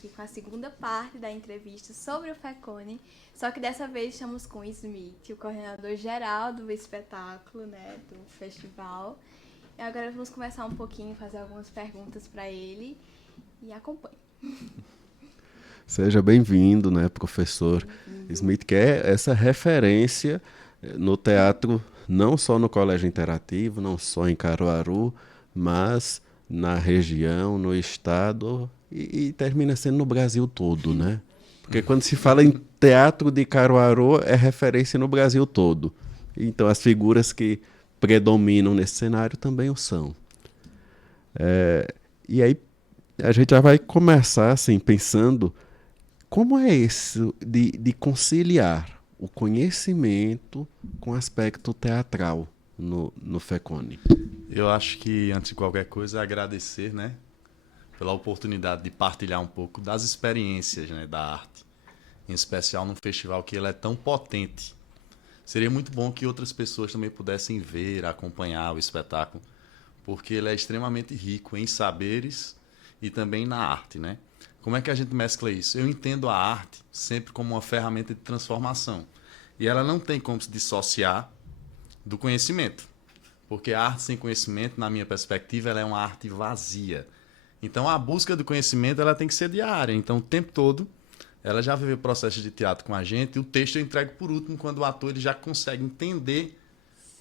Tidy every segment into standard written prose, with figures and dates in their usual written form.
aqui com a segunda parte da entrevista sobre o FECONI, só que dessa vez estamos com o Smith, o coordenador geral do espetáculo, né, do festival. E agora vamos conversar um pouquinho, fazer algumas perguntas para ele e acompanhe. Seja bem-vindo, né, professor Smith, que é essa referência no teatro, não só no Colégio Interativo, não só em Caruaru, mas na região, no estado e termina sendo no Brasil todo, né? Porque quando se fala em teatro de Caruaru, é referência no Brasil todo. Então as figuras que predominam nesse cenário também o são. E aí a gente já vai começar assim, pensando como é isso de conciliar o conhecimento com o aspecto teatral no FECONI? Eu acho que, antes de qualquer coisa, agradecer, né, pela oportunidade de partilhar um pouco das experiências, né, da arte, em especial num festival que ele é tão potente. Seria muito bom que outras pessoas também pudessem ver, acompanhar o espetáculo, porque ele é extremamente rico em saberes e também na arte, né? Como é que a gente mescla isso? Eu entendo a arte sempre como uma ferramenta de transformação. E ela não tem como se dissociar do conhecimento. Porque a arte sem conhecimento, na minha perspectiva, ela é uma arte vazia. Então, a busca do conhecimento ela tem que ser diária. Então, o tempo todo, ela já vive processos de teatro com a gente. E o texto eu entrego por último, quando o ator ele já consegue entender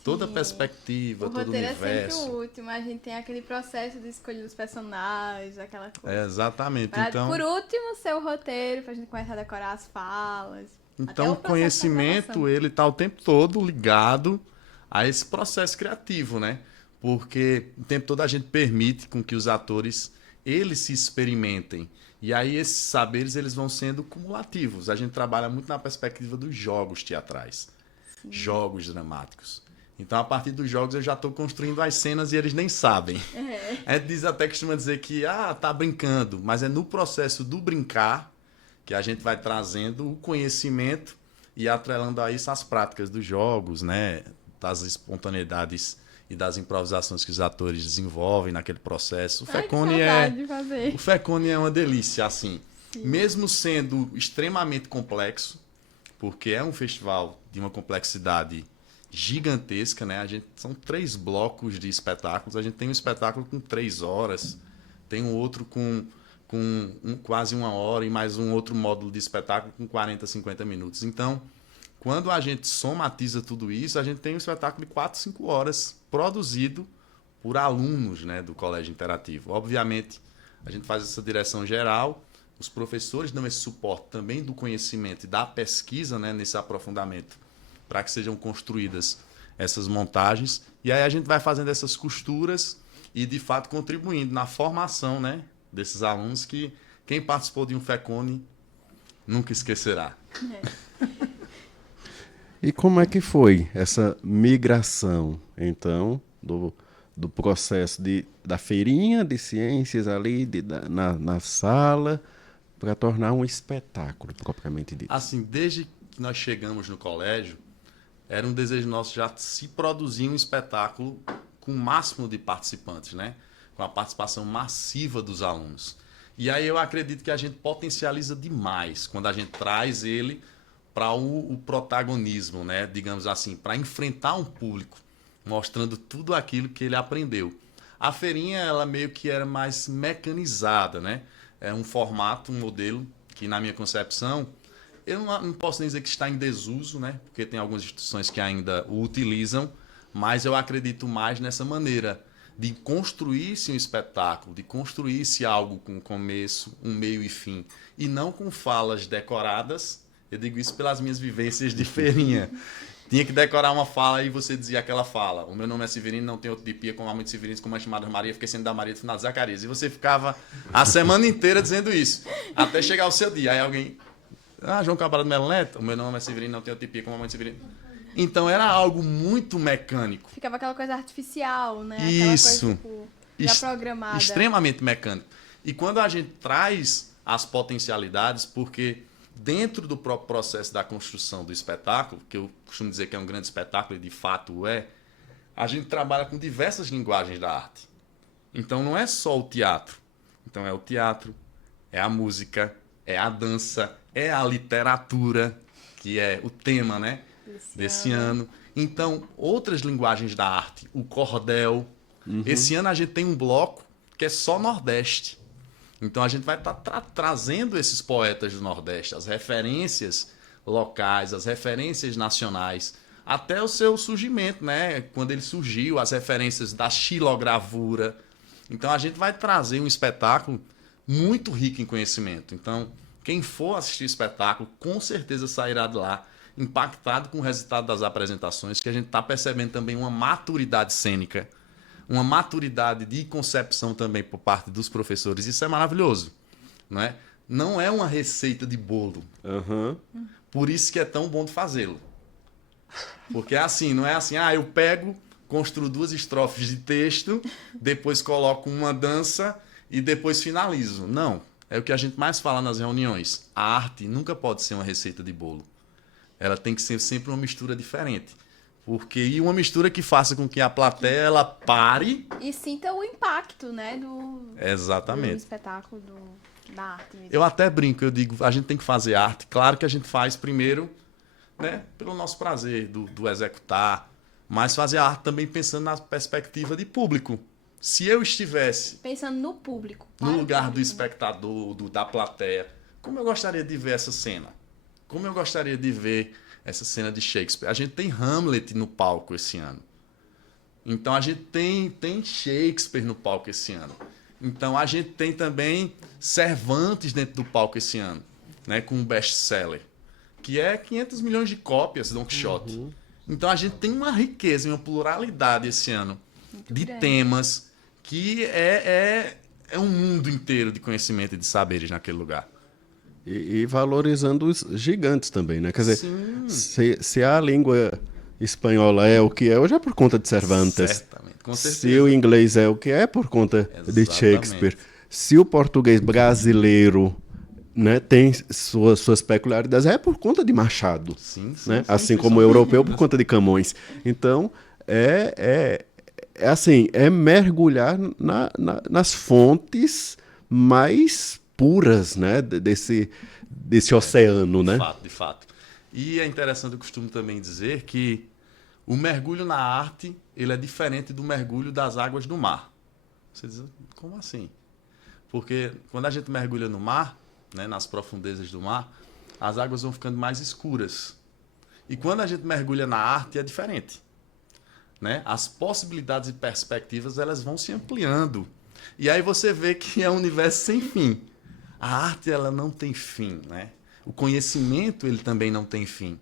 toda a perspectiva, todo o roteiro universo. é sempre o último, a gente tem aquele processo de escolha dos personagens, aquela coisa. Exatamente. Então, por último, ser o roteiro, pra gente começar a decorar as falas. Então, o conhecimento, ele está o tempo todo ligado a esse processo criativo, né? Porque o tempo todo a gente permite com que os atores, eles se experimentem. E aí esses saberes, eles vão sendo cumulativos. A gente trabalha muito na perspectiva dos jogos teatrais, jogos dramáticos. Então, a partir dos jogos, eu já estou construindo as cenas e eles nem sabem. A gente diz até, costuma dizer que, tá brincando, mas é no processo do brincar que a gente vai trazendo o conhecimento e atrelando a isso as práticas dos jogos, né? Das espontaneidades e das improvisações que os atores desenvolvem naquele processo. O FECONI é uma delícia, assim. Sim. Mesmo sendo extremamente complexo, porque é um festival de uma complexidade gigantesca, né? São 3 blocos de espetáculos. A gente tem um espetáculo com 3 horas, tem um outro com quase 1 hora e mais um outro módulo de espetáculo com 40, 50 minutos. Então, quando a gente somatiza tudo isso, a gente tem um espetáculo de 4, 5 horas produzido por alunos, né, do Colégio Interativo. Obviamente, a gente faz essa direção geral, os professores dão esse suporte também do conhecimento e da pesquisa, né, nesse aprofundamento, para que sejam construídas essas montagens. E aí a gente vai fazendo essas costuras e, de fato, contribuindo na formação, né, desses alunos que quem participou de um FECONI nunca esquecerá. E como é que foi essa migração, então, do processo da feirinha de ciências ali, na sala, para tornar um espetáculo propriamente dito? Assim, desde que nós chegamos no colégio, era um desejo nosso já se produzir um espetáculo com o máximo de participantes, né? Com a participação massiva dos alunos. E aí eu acredito que a gente potencializa demais quando a gente traz ele para o protagonismo, né? Digamos assim, para enfrentar um público, mostrando tudo aquilo que ele aprendeu. A feirinha, ela meio que era mais mecanizada, né? É um formato, um modelo que, na minha concepção, eu não posso nem dizer que está em desuso, né? Porque tem algumas instituições que ainda o utilizam, mas eu acredito mais nessa maneira de construir-se um espetáculo, de construir-se algo com começo, um meio e fim, e não com falas decoradas. Eu digo isso pelas minhas vivências de feirinha. Tinha que decorar uma fala e você dizia aquela fala. O meu nome é Severino, não tem outro de pia, como há muitos Severinos, como é chamada Maria, fiquei sendo da Maria do final de Zacarias. E você ficava a semana inteira dizendo isso, até chegar o seu dia. Aí alguém... João Cabral do Melo Neto, o meu nome é Severino, não tem outro de pia, como a mãe de Severino. Então era algo muito mecânico. Ficava aquela coisa artificial, né? Isso. Aquela coisa, tipo, já programada. Extremamente mecânico. E quando a gente traz as potencialidades, porque dentro do próprio processo da construção do espetáculo, que eu costumo dizer que é um grande espetáculo e de fato é, a gente trabalha com diversas linguagens da arte. Então não é só o teatro. Então é o teatro, é a música, é a dança, é a literatura, que é o tema, né, desse ano. Então, outras linguagens da arte, o cordel. Esse ano a gente tem um bloco que é só Nordeste. Então a gente vai estar trazendo esses poetas do Nordeste, as referências locais, as referências nacionais, até o seu surgimento, né? Quando ele surgiu, as referências da xilogravura. Então a gente vai trazer um espetáculo muito rico em conhecimento. Então, quem for assistir o espetáculo, com certeza sairá de lá impactado com o resultado das apresentações, que a gente está percebendo também uma maturidade cênica, uma maturidade de concepção também por parte dos professores. Isso é maravilhoso, não é? Não é uma receita de bolo. Uhum. Por isso que é tão bom de fazê-lo. Porque é assim, não é assim, eu pego, construo 2 estrofes de texto, depois coloco uma dança e depois finalizo. Não, é o que a gente mais fala nas reuniões. A arte nunca pode ser uma receita de bolo. Ela tem que ser sempre uma mistura diferente. E uma mistura que faça com que a plateia ela pare. E sinta o impacto, né, Exatamente. do espetáculo, da arte mesmo. Eu até brinco, eu digo, a gente tem que fazer arte. Claro que a gente faz primeiro, né, pelo nosso prazer do executar, mas fazer arte também pensando na perspectiva de público. Se eu estivesse Pensando no público. no lugar do espectador, da plateia, como eu gostaria de ver essa cena? Como eu gostaria de ver essa cena de Shakespeare? A gente tem Hamlet no palco esse ano. Então a gente tem Shakespeare no palco esse ano. Então a gente tem também Cervantes dentro do palco esse ano, né, com um best-seller, que é 500 milhões de cópias, Don Quixote. Então a gente tem uma riqueza e uma pluralidade esse ano de temas que é um mundo inteiro de conhecimento e de saberes naquele lugar. E valorizando os gigantes também, né? Quer dizer, se a língua espanhola é o que é, hoje é por conta de Cervantes. Certamente, com certeza. Se o inglês é o que é por conta de Shakespeare. Se o português brasileiro, né, tem suas peculiaridades, é por conta de Machado. Sim, né? Assim como o europeu por conta de Camões. Então, assim, é mergulhar nas fontes mais puras, né, desse oceano, né? De fato. E é interessante, eu costumo também dizer que o mergulho na arte, ele é diferente do mergulho das águas do mar. Você diz, como assim? Porque quando a gente mergulha no mar, né, nas profundezas do mar, as águas vão ficando mais escuras. E quando a gente mergulha na arte, é diferente, né? As possibilidades e perspectivas, elas vão se ampliando. E aí você vê que é um universo sem fim. A arte, ela não tem fim, né? O conhecimento, ele também não tem fim.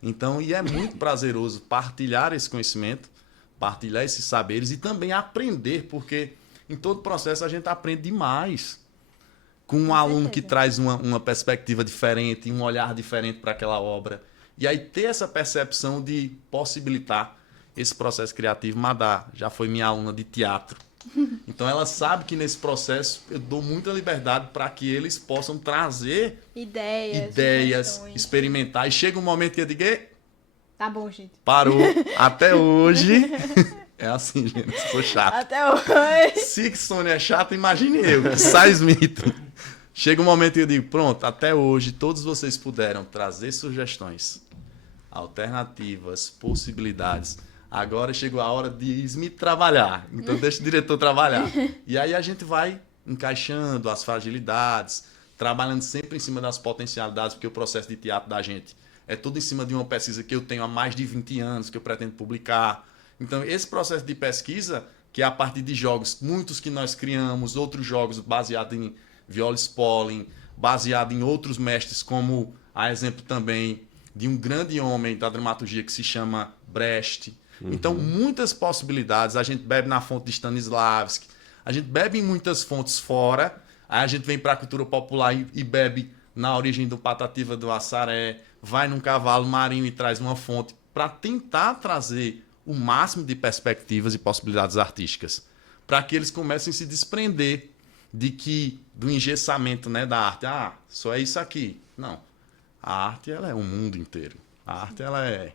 Então, e é muito prazeroso partilhar esse conhecimento, partilhar esses saberes e também aprender, porque em todo processo a gente aprende demais. Com um aluno que traz uma perspectiva diferente, um olhar diferente para aquela obra. E aí ter essa percepção de possibilitar esse processo criativo. Madá já foi minha aluna de teatro. Então ela sabe que nesse processo eu dou muita liberdade para que eles possam trazer ideias, experimentar. E chega um momento que eu digo, tá bom, gente. Parou. Até hoje. É assim, gente. Eu sou chato. Até hoje. Se Sônia é chata, imagine eu. Sai Smith. Chega um momento que eu digo, pronto, até hoje todos vocês puderam trazer sugestões, alternativas, possibilidades. Agora chegou a hora de Smith trabalhar. Então deixa o diretor trabalhar. E aí a gente vai encaixando as fragilidades, trabalhando sempre em cima das potencialidades, porque o processo de teatro da gente é tudo em cima de uma pesquisa que eu tenho há mais de 20 anos, que eu pretendo publicar. Então esse processo de pesquisa, que é a partir de jogos, muitos que nós criamos, outros jogos baseados em Viola Spolin, baseado em outros mestres, como a exemplo também de um grande homem da dramaturgia que se chama Brecht. Então, muitas possibilidades. A gente bebe na fonte de Stanislavski, a gente bebe em muitas fontes fora, aí a gente vem para a cultura popular e bebe na origem do Patativa do Assaré, vai num cavalo marinho e traz uma fonte para tentar trazer o máximo de perspectivas e possibilidades artísticas, para que eles comecem a se desprender do engessamento, né, da arte. Só é isso aqui. Não. A arte, ela é um mundo inteiro. A arte, ela é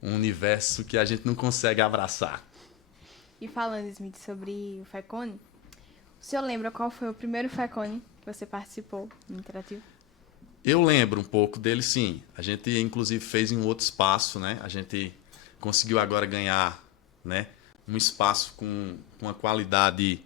um universo que a gente não consegue abraçar. E falando, Smith, sobre o FECONE, O senhor lembra qual foi o primeiro FECONE que você participou no Interativo? Eu lembro um pouco dele, sim. A gente, inclusive, fez em um outro espaço, né? A gente conseguiu agora ganhar, né, um espaço com uma qualidade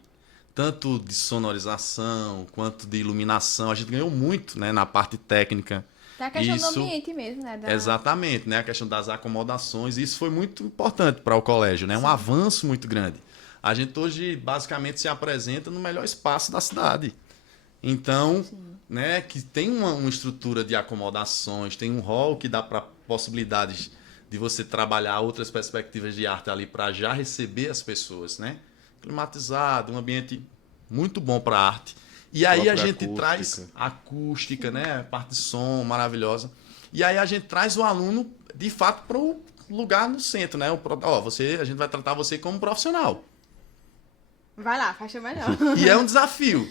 tanto de sonorização quanto de iluminação. A gente ganhou muito, né, na parte técnica. Tem a questão do ambiente mesmo, né? Exatamente, né? A questão das acomodações. Isso foi muito importante para o colégio, né? Um avanço muito grande. A gente hoje, basicamente, se apresenta no melhor espaço da cidade. Então, né, que tem uma estrutura de acomodações, tem um hall que dá para possibilidades de você trabalhar outras perspectivas de arte ali para já receber as pessoas, né? Climatizado, um ambiente muito bom para arte. E aí a gente traz acústica, né? Parte de som maravilhosa. E aí a gente traz o aluno, de fato, para o lugar no centro, né? A gente vai tratar você como profissional. Vai lá, faixa melhor. E é um desafio.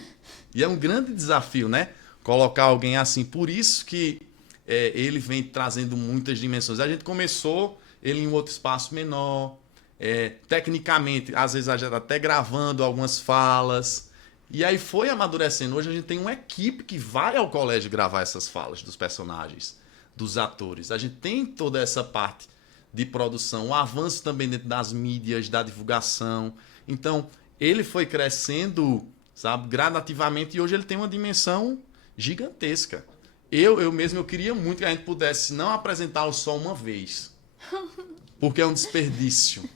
E é um grande desafio, né? Colocar alguém assim. Por isso que ele vem trazendo muitas dimensões. A gente começou ele em um outro espaço menor. Tecnicamente, às vezes a gente até gravando algumas falas. E aí foi amadurecendo. Hoje a gente tem uma equipe que vai ao colégio gravar essas falas dos personagens, dos atores. A gente tem toda essa parte de produção. O avanço também dentro das mídias, da divulgação. Então, ele foi crescendo, sabe, gradativamente, e hoje ele tem uma dimensão gigantesca. Eu mesmo, eu queria muito que a gente pudesse não apresentá-lo só uma vez. Porque é um desperdício.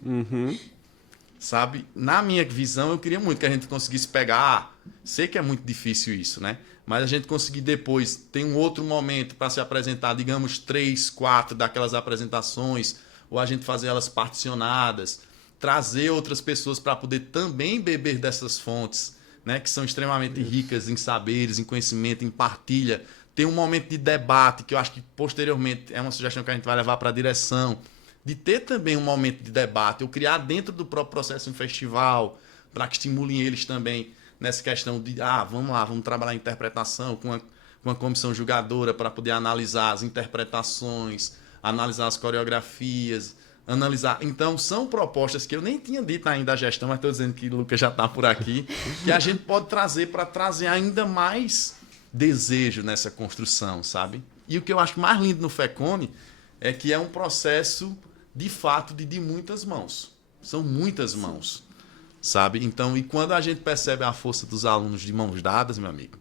Sabe? Na minha visão, eu queria muito que a gente conseguisse pegar. Sei que é muito difícil isso, né? Mas a gente conseguir depois ter um outro momento para se apresentar, digamos, 3, 4 daquelas apresentações, ou a gente fazer elas particionadas, trazer outras pessoas para poder também beber dessas fontes, né? Que são extremamente ricas em saberes, em conhecimento, em partilha. Tem um momento de debate, que eu acho que posteriormente é uma sugestão que a gente vai levar para a direção, de ter também um momento de debate, ou criar dentro do próprio processo um festival, para que estimulem eles também nessa questão de, vamos lá, vamos trabalhar a interpretação com uma comissão julgadora para poder analisar as interpretações, analisar as coreografias, analisar. Então, são propostas que eu nem tinha dito ainda à gestão, mas estou dizendo que o Lucas já está por aqui, que a gente pode trazer para trazer ainda mais desejo nessa construção, sabe? E o que eu acho mais lindo no FECONE é que é um processo, de fato, de muitas mãos. São muitas mãos, sabe? Então, e quando a gente percebe a força dos alunos de mãos dadas, meu amigo,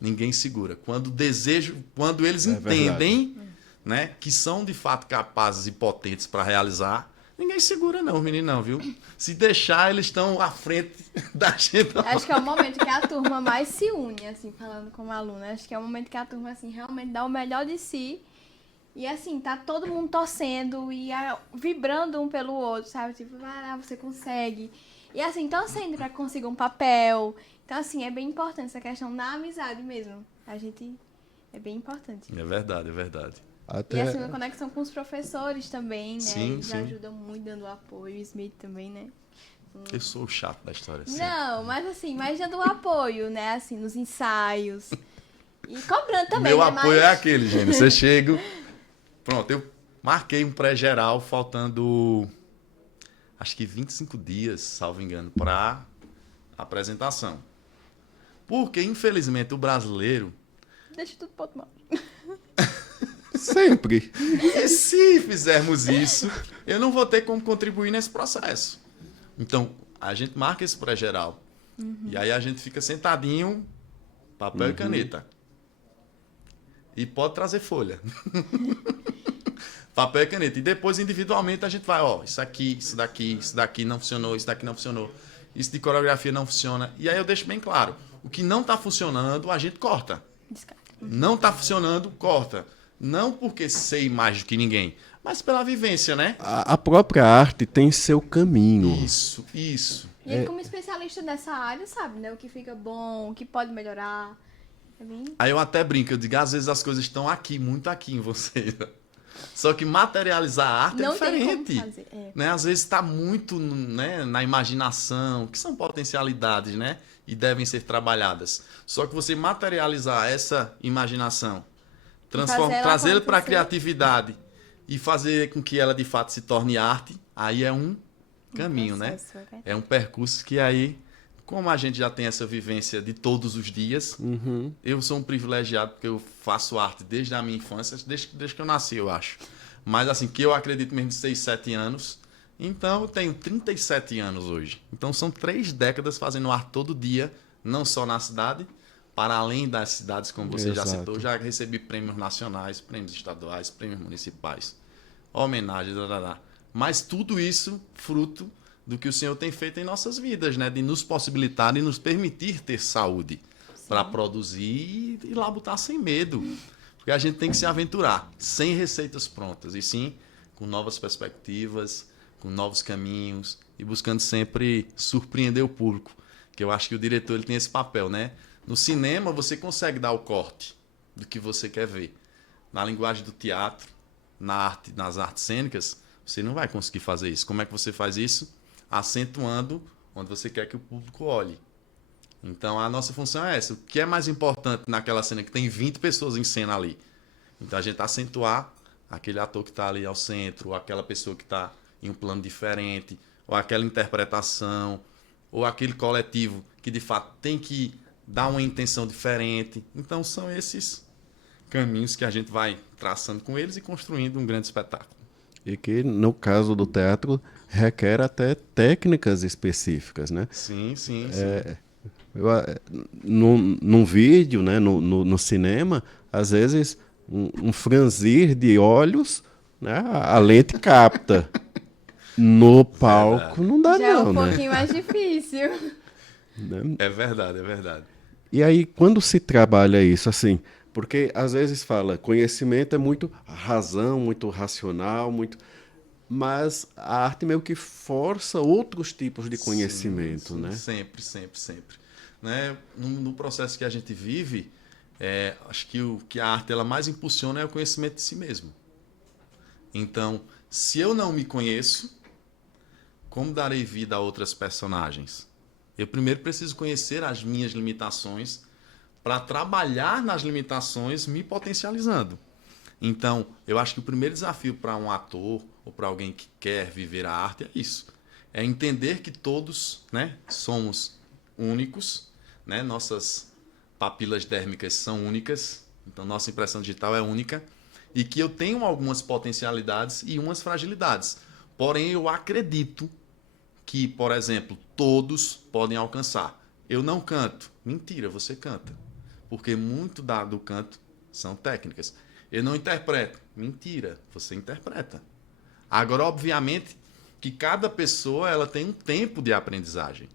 ninguém segura. Quando eles entendem, né, que são de fato capazes e potentes para realizar, ninguém segura não, menino, não, viu? Se deixar, eles estão à frente da gente. Acho que é o momento que a turma mais se une, assim, falando como aluna. Acho que é o momento que a turma, assim, realmente dá o melhor de si. E, assim, tá todo mundo torcendo e vibrando um pelo outro, sabe? Tipo, vai lá, você consegue. E, assim, torcendo pra que consiga um papel. Então, assim, é bem importante essa questão da amizade mesmo. A gente... É bem importante. É verdade, é verdade. E, assim, a conexão com os professores também, né? Sim, Eles sim. ajudam muito dando apoio. O Smith também, né? Eu sou o chato da história, assim. Não, mas assim, mais dando apoio, né? Assim, nos ensaios. E cobrando também, Meu né? apoio é aquele, gente. Você chega... Pronto, eu marquei um pré-geral faltando, acho que 25 dias, salvo engano, para apresentação. Porque, infelizmente, o brasileiro... Deixa tudo pro outro mal. Sempre. E se fizermos isso, eu não vou ter como contribuir nesse processo. Então, a gente marca esse pré-geral. E aí a gente fica sentadinho, papel e caneta. E pode trazer folha. Papel e caneta. E depois, individualmente, a gente vai, isso aqui, isso daqui não funcionou, isso daqui não funcionou. Isso de coreografia não funciona. E aí eu deixo bem claro. O que não está funcionando, a gente corta. Descarta. Não está funcionando, corta. Não porque sei mais do que ninguém, mas pela vivência, né? A própria arte tem seu caminho. Isso. E ele, como especialista nessa área, sabe, né? O que fica bom, o que pode melhorar. É bem... Aí eu até brinco, eu digo, às vezes as coisas estão aqui, muito aqui em você. Só que materializar a arte Não é diferente. tem como fazer. Né? Às vezes está muito, né, na imaginação, que são potencialidades, né? E devem ser trabalhadas. Só que você materializar essa imaginação, trazê-la para a criatividade e fazer com que ela de fato se torne arte, aí é um caminho, processo, né? É um percurso que aí como a gente já tem essa vivência de todos os dias, eu sou um privilegiado porque eu faço arte desde a minha infância, desde que eu nasci, eu acho. Mas assim, que eu acredito mesmo de 6, 7 anos. Então, eu tenho 37 anos hoje. Então, são 3 décadas fazendo arte todo dia, não só na cidade, para além das cidades, como você já citou. Já recebi prêmios nacionais, prêmios estaduais, prêmios municipais, homenagens, mas tudo isso fruto do que o Senhor tem feito em nossas vidas, né? De nos possibilitar e nos permitir ter saúde para produzir e ir lá botar sem medo. Porque a gente tem que se aventurar, sem receitas prontas, e sim com novas perspectivas, com novos caminhos e buscando sempre surpreender o público. Que eu acho que o diretor ele tem esse papel, né? No cinema você consegue dar o corte do que você quer ver. Na linguagem do teatro, nas artes cênicas, você não vai conseguir fazer isso. Como é que você faz isso? Acentuando onde você quer que o público olhe. Então a nossa função é essa. O que é mais importante naquela cena que tem 20 pessoas em cena ali? Então a gente acentuar aquele ator que está ali ao centro, ou aquela pessoa que está em um plano diferente, ou aquela interpretação, ou aquele coletivo que de fato tem que dar uma intenção diferente. Então são esses caminhos que a gente vai traçando com eles e construindo um grande espetáculo. E que, no caso do teatro, requer até técnicas específicas, né? Sim. Num vídeo, né, no cinema, às vezes um franzir de olhos, né, a lente capta. No palco não dá já é um né? pouquinho mais difícil. Né? É verdade. E aí, quando se trabalha isso, assim, porque às vezes fala, conhecimento é muito razão, muito racional, mas a arte meio que força outros tipos de conhecimento, sim, né? Sempre. Né? No processo que a gente vive, acho que o que a arte ela mais impulsiona é o conhecimento de si mesmo. Então, se eu não me conheço, como darei vida a outras personagens? Eu primeiro preciso conhecer as minhas limitações para trabalhar nas limitações me potencializando. Então, eu acho que o primeiro desafio para um ator ou para alguém que quer viver a arte é isso. É entender que todos, né, somos únicos, né? Nossas papilas dérmicas são únicas, então nossa impressão digital é única, e que eu tenho algumas potencialidades e umas fragilidades. Porém, eu acredito que, por exemplo, todos podem alcançar. Eu não canto. Mentira, você canta. Porque muito do canto são técnicas. Eu não interpreto. Mentira, você interpreta. Agora, obviamente, que cada pessoa ela tem um tempo de aprendizagem.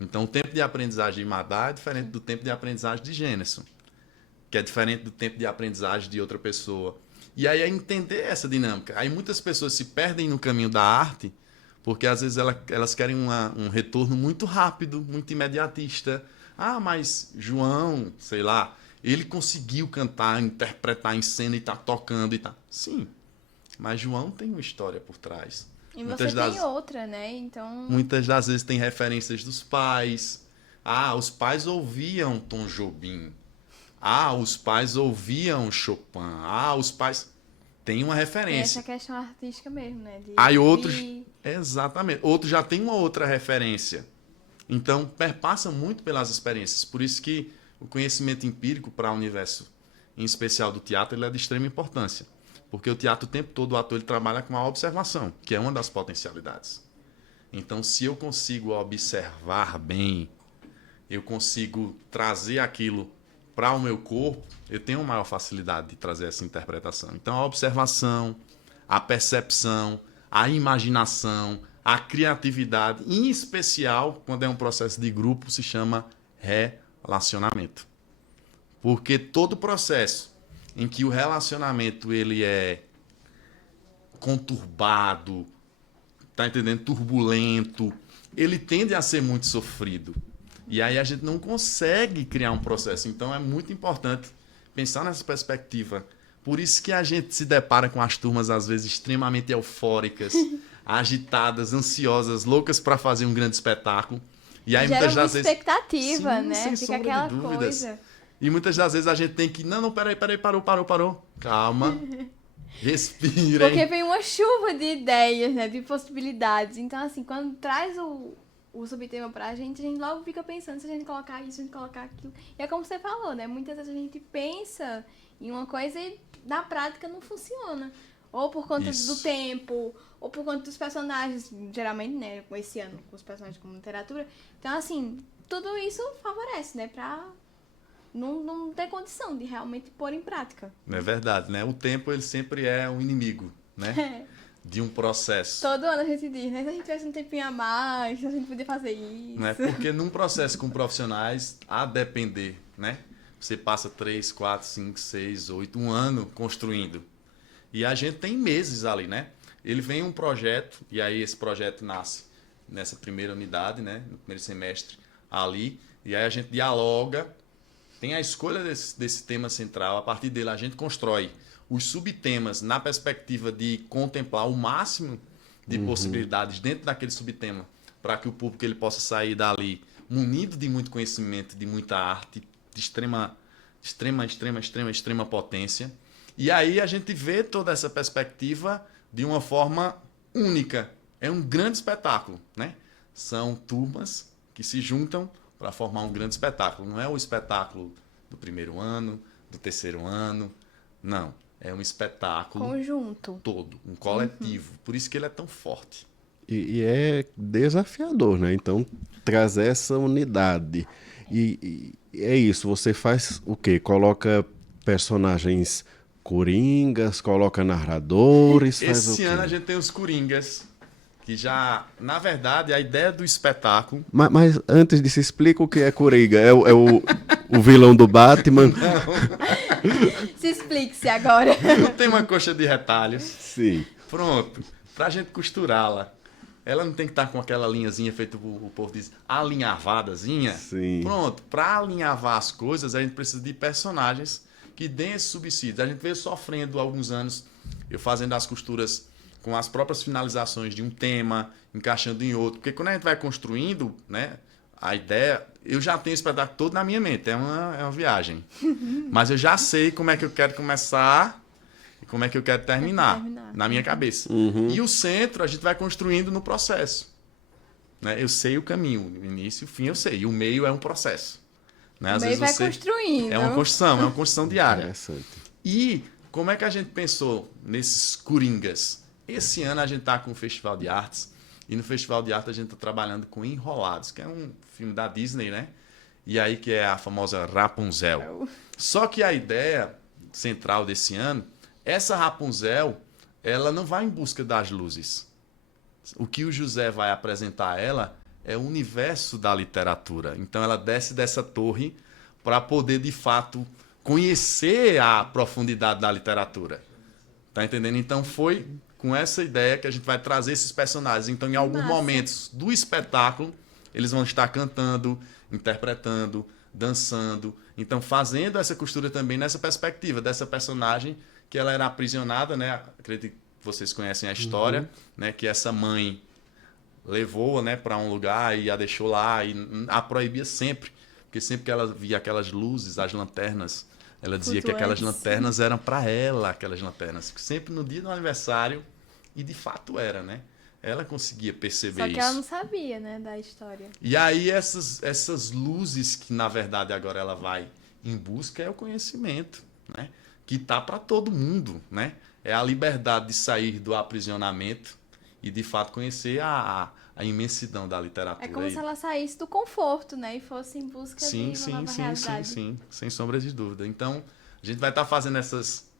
Então, o tempo de aprendizagem de Madá é diferente do tempo de aprendizagem de Gênesis, que é diferente do tempo de aprendizagem de outra pessoa. E aí é entender essa dinâmica. Aí muitas pessoas se perdem no caminho da arte porque às vezes elas querem um retorno muito rápido, muito imediatista. Ah, mas João, sei lá, ele conseguiu cantar, interpretar em cena e está tocando e tá. Sim, mas João tem uma história por trás. E você tem outra, né? Então... Muitas das vezes tem referências dos pais. Ah, os pais ouviam Tom Jobim. Ah, os pais ouviam Chopin. Ah, os pais... Tem uma referência. Tem essa questão artística mesmo, né? Aí outros... Exatamente. Outros já tem uma outra referência. Então, perpassa muito pelas experiências. Por isso que o conhecimento empírico para o universo, em especial do teatro, ele é de extrema importância. Porque o teatro, o tempo todo, o ator ele trabalha com a observação, que é uma das potencialidades. Então, se eu consigo observar bem, eu consigo trazer aquilo para o meu corpo, eu tenho maior facilidade de trazer essa interpretação. Então, a observação, a percepção, a imaginação, a criatividade, em especial, quando é um processo de grupo, se chama relacionamento. Porque todo processo em que o relacionamento ele é conturbado, tá entendendo? Turbulento, ele tende a ser muito sofrido. E aí a gente não consegue criar um processo. Então é muito importante pensar nessa perspectiva. Por isso que a gente se depara com as turmas, às vezes, extremamente eufóricas, agitadas, ansiosas, loucas para fazer um grande espetáculo. E aí gera muitas das vezes... expectativa, sim, né? sem Fica sombra aquela de dúvidas. coisa. E muitas das vezes a gente tem que... Não, peraí, parou. Calma. Respira. Porque vem uma chuva de ideias, né? De possibilidades. Então, assim, quando traz o subtema pra gente, a gente logo fica pensando se a gente colocar isso, se a gente colocar aquilo. E é como você falou, né? Muitas vezes a gente pensa em uma coisa e na prática não funciona. Ou por conta do tempo, ou por conta dos personagens, geralmente, né? Com esse ano, com os personagens como literatura. Então, assim, tudo isso favorece, né? Pra não ter condição de realmente pôr em prática. É verdade, né? O tempo, ele sempre é um inimigo, né? De um processo. Todo ano a gente diz, né? Se a gente tivesse um tempinho a mais, a gente podia fazer isso. Né? Porque num processo com profissionais, a depender, né? Você passa 3, 4, 5, 6, 8, um ano construindo. E a gente tem meses ali, né? Ele vem um projeto, e aí esse projeto nasce nessa primeira unidade, né? No primeiro semestre ali. E aí a gente dialoga, tem a escolha desse tema central, a partir dele a gente constrói os subtemas na perspectiva de contemplar o máximo de possibilidades dentro daquele subtema, para que o público ele possa sair dali munido de muito conhecimento, de muita arte, de extrema potência. E aí a gente vê toda essa perspectiva de uma forma única. É um grande espetáculo, né? São turmas que se juntam para formar um grande espetáculo. Não é o espetáculo do primeiro ano, do terceiro ano, não. É um espetáculo conjunto, todo, um coletivo. Por isso que ele é tão forte. E é desafiador, né? Então, trazer essa unidade. E é isso, você faz o quê? Coloca personagens coringas, coloca narradores, faz o quê? Esse ano a gente tem os coringas, que já, na verdade, a ideia do espetáculo... Mas antes disso, explica o que é coringa. É o vilão do Batman? Se explique-se agora. Não tem uma coxa de retalhos. Sim. Pronto. Pra gente costurá-la. Ela não tem que estar com aquela linhazinha feita, o povo diz, alinhavadazinha. Sim. Pronto. Pra alinhavar as coisas, a gente precisa de personagens que deem esses subsídios. A gente veio sofrendo há alguns anos, eu fazendo as costuras com as próprias finalizações de um tema, encaixando em outro. Porque quando a gente vai construindo, né, a ideia... Eu já tenho o espetáculo todo na minha mente, é uma viagem. Mas eu já sei como é que eu quero começar e como é que eu quero terminar. Na minha cabeça. E o centro a gente vai construindo no processo. Né? Eu sei o caminho, o início e o fim eu sei. E o meio é um processo. Né? Às o meio vezes vai construindo. É uma construção diária. Interessante. E como é que a gente pensou nesses coringas? Esse ano a gente está com o Festival de Artes. E no Festival de Arte a gente está trabalhando com Enrolados, que é um filme da Disney, né? E aí que é a famosa Rapunzel. Só que a ideia central desse ano, essa Rapunzel, ela não vai em busca das luzes. O que o José vai apresentar a ela é o universo da literatura. Então ela desce dessa torre para poder, de fato, conhecer a profundidade da literatura. Tá entendendo? Então foi com essa ideia que a gente vai trazer esses personagens. Então, em alguns momentos do espetáculo, eles vão estar cantando, interpretando, dançando. Então, fazendo essa costura também nessa perspectiva dessa personagem que ela era aprisionada, né? Acredito que vocês conhecem a história, né? Que essa mãe levou, né, para um lugar e a deixou lá e a proibia sempre. Porque sempre que ela via aquelas luzes, as lanternas, ela dizia que aquelas lanternas eram para ela, aquelas lanternas. Sempre no dia do aniversário, e de fato era, né? Ela conseguia perceber isso. Só que ela não sabia, né, da história. E aí essas luzes que, na verdade, agora ela vai em busca é o conhecimento, né? Que tá para todo mundo, né? É a liberdade de sair do aprisionamento e, de fato, conhecer a imensidão da literatura. É como se ela saísse do conforto, né? E fosse em busca de uma nova realidade. Sim, sem sombra de dúvida. Então, a gente vai estar fazendo essas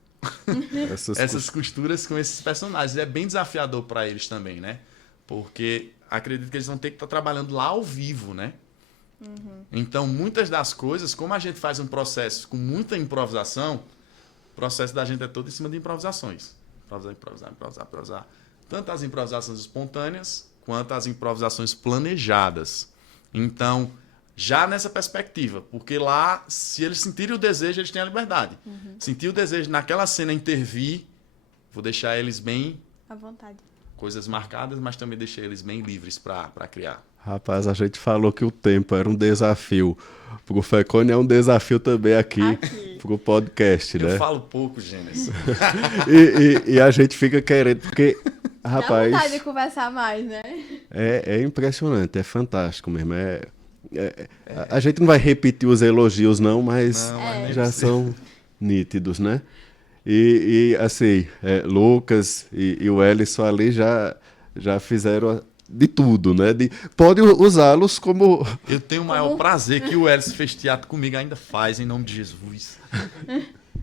costuras com esses personagens. É bem desafiador para eles também, né? Porque acredito que eles vão ter que estar trabalhando lá ao vivo, né? Então, muitas das coisas, como a gente faz um processo com muita improvisação, o processo da gente é todo em cima de improvisações. Improvisar. Tanto as improvisações espontâneas quanto as improvisações planejadas. Então, já nessa perspectiva, porque lá, se eles sentirem o desejo, eles têm a liberdade. Sentir o desejo naquela cena intervir, vou deixar eles bem... À vontade. Coisas marcadas, mas também deixei eles bem livres para criar. Rapaz, a gente falou que o tempo era um desafio. Pro Fecone é um desafio também aqui. Pro podcast, né? Eu falo pouco, Gênesis. E a gente fica querendo, porque Dá vontade de Rapaz, conversar mais, né? é impressionante, é fantástico mesmo. A gente não vai repetir os elogios, não, mas Não, mas nem já precisa. são nítidos, né? Assim, Lucas e o Ellison ali já fizeram de tudo, né? Pode usá-los como. Eu tenho o maior prazer que o Elis fez teatro comigo, ainda faz, em nome de Jesus.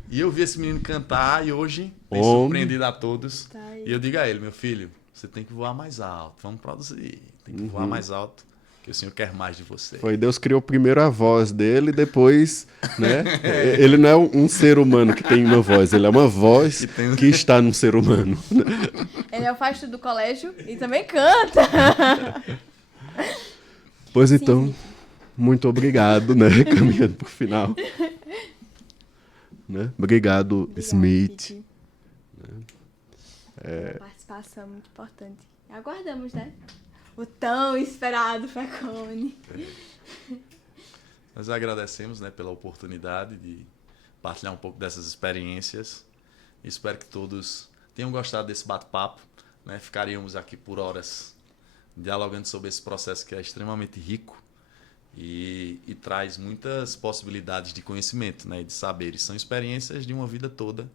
E eu vi esse menino cantar e hoje tem Homem. surpreendido a todos. Tá aí. E eu digo a ele, meu filho, você tem que voar mais alto, vamos produzir. Tem que voar mais alto, que o Senhor quer mais de você. Foi Deus criou primeiro a voz dele, depois, né? Ele não é um ser humano que tem uma voz, ele é uma voz Que tem- que está num ser humano. Ele é o faz tudo do colégio e também canta. Pois Sim, então, Vitor. muito obrigado, né? Caminhando para o final. Né? Obrigado, Obrigada, Smith. Vicky. Uma participação muito importante. Aguardamos, né? O tão esperado Fecone. Nós agradecemos, né, pela oportunidade de partilhar um pouco dessas experiências. Espero que todos tenham gostado desse bate-papo, né? Ficaríamos aqui por horas dialogando sobre esse processo que é extremamente rico e traz muitas possibilidades de conhecimento, né, e de saberes. São experiências de uma vida toda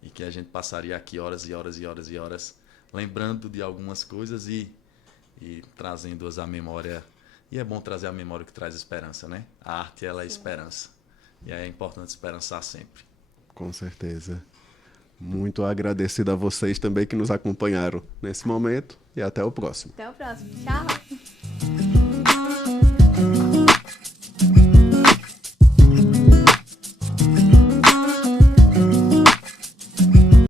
e que a gente passaria aqui horas e horas e horas e horas lembrando de algumas coisas e trazendo-as à memória. E é bom trazer à memória o que traz esperança, né? A arte, ela é esperança. E é importante esperançar sempre. Com certeza. Muito agradecido a vocês também que nos acompanharam nesse momento e até o próximo. Até o próximo. Tchau.